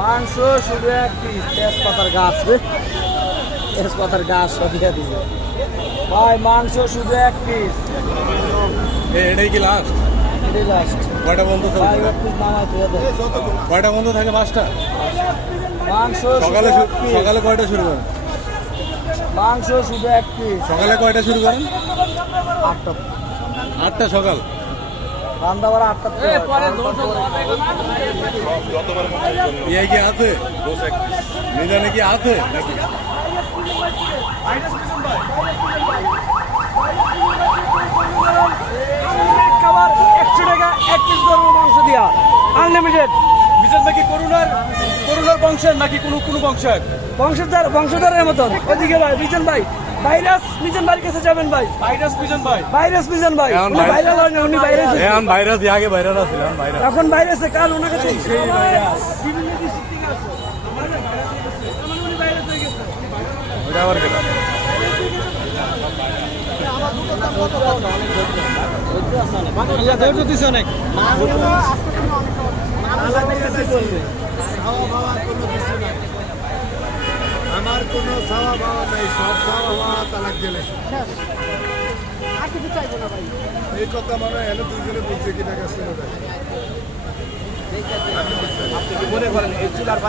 মাংস শুধু এক পিস, তেজপাতার গাছ রে, তেজপাতার গাছ সরিয়ে দিছে ভাই। মাংস শুধু এক পিস, এটাই কি লাস্ট? এটাই লাস্ট কয়টা বন্ধ ভাই। থাকে? এক পিস নামাই তুই দে। কয়টা বন্ধ থাকে? 5টা। মাংস সকালে শুধু এক piece। সকালে কয়টা শুরু করেন? মাংস শুধু এক পিস, সকালে কয়টা শুরু করেন? 8টা 8টা সকাল। রান্না বাড়া 8টা ইয়ে কি আছে? মিজানে কি আছে নাকি? খাবার 100 টাকা এক পিস গরুর মাংস দিয়া আনলিমিটেড। মিজান নাকি করুণার বংশের নাকি কোনো বংশের? বংশধরের মতন। ওদিকে ভাই মিজান ভাই, ভাইরাস মিজান ভাইয়ের কাছে যাবেন ভাই। ভাইরাস মিজান ভাই। ভাইরাস মিজান ভাই, এখন উনি ভাইরাল হয় না, উনি ভাইরাস এখন ভাইরাস, আগে ভাইরাস আছিল, এখন ভাইরাস। এখন ভাইরাসে কাল ওনার কাছে সেই ভাইরাস। বিভিন্ন ডিস্ট্রিক্ট থেকে আসে। উনি ভাইরাস হয়ে গেছে। ওটা আবার কেটা? ধৈর্য দিছে অনেক। আমার কোনো চাওয়া পাওয়া নাই, সব চাওয়া পাওয়া তালাক দিলে। এই কথা মানে এনে দুইজনে বলছে কিনা কাছে মনে করেন এই চুলার